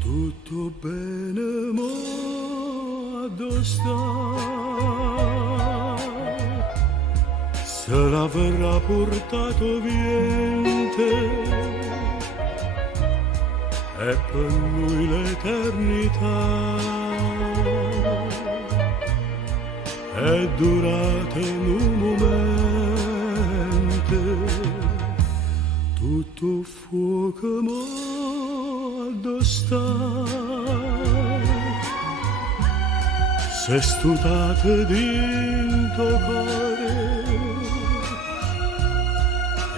Tutto bene, mo addosta, se l'avrà portato viente, è per lui l'eternità, è durata in un momento, tutto fuoco mo addosta, se stutate dinto cuore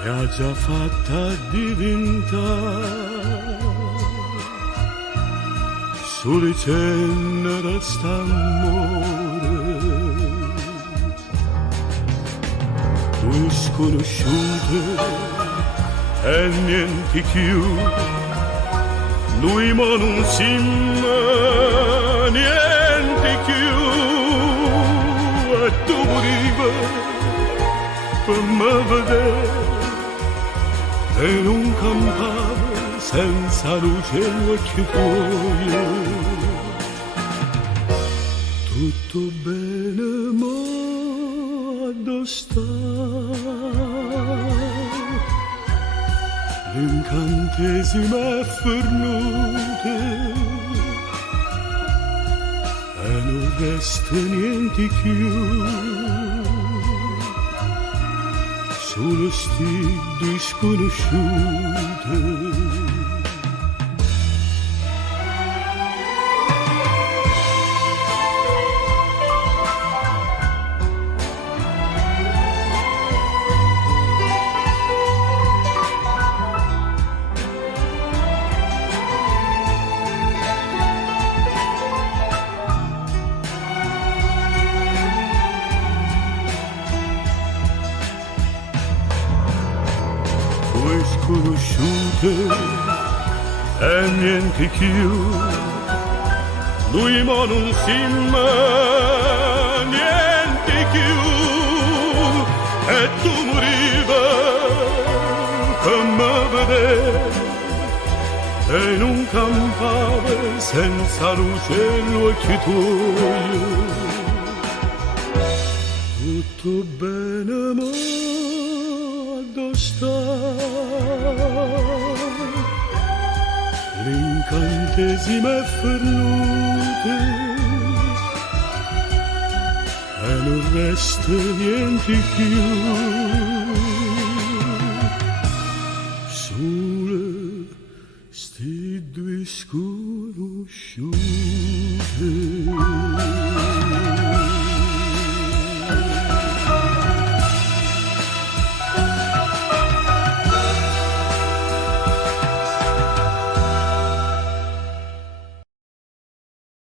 e ha già fatta diventare sulle cenere st'amore, due sconosciute e niente più, lui ma non si niente più, e tu moriva per me vedere e non campava senza luce gli occhi tuoi. Tutto bene ma addosta, l'incantesimo è fernuto e non resta niente più, solo sti due sconosciute. Sconosciute e niente più, lui ma non si niente più, e tu moriva per me vedere e non campava senza luce gli occhi tuoi. Tutto bene ma addosta, l'incantesimo è fernuto e non resta niente più,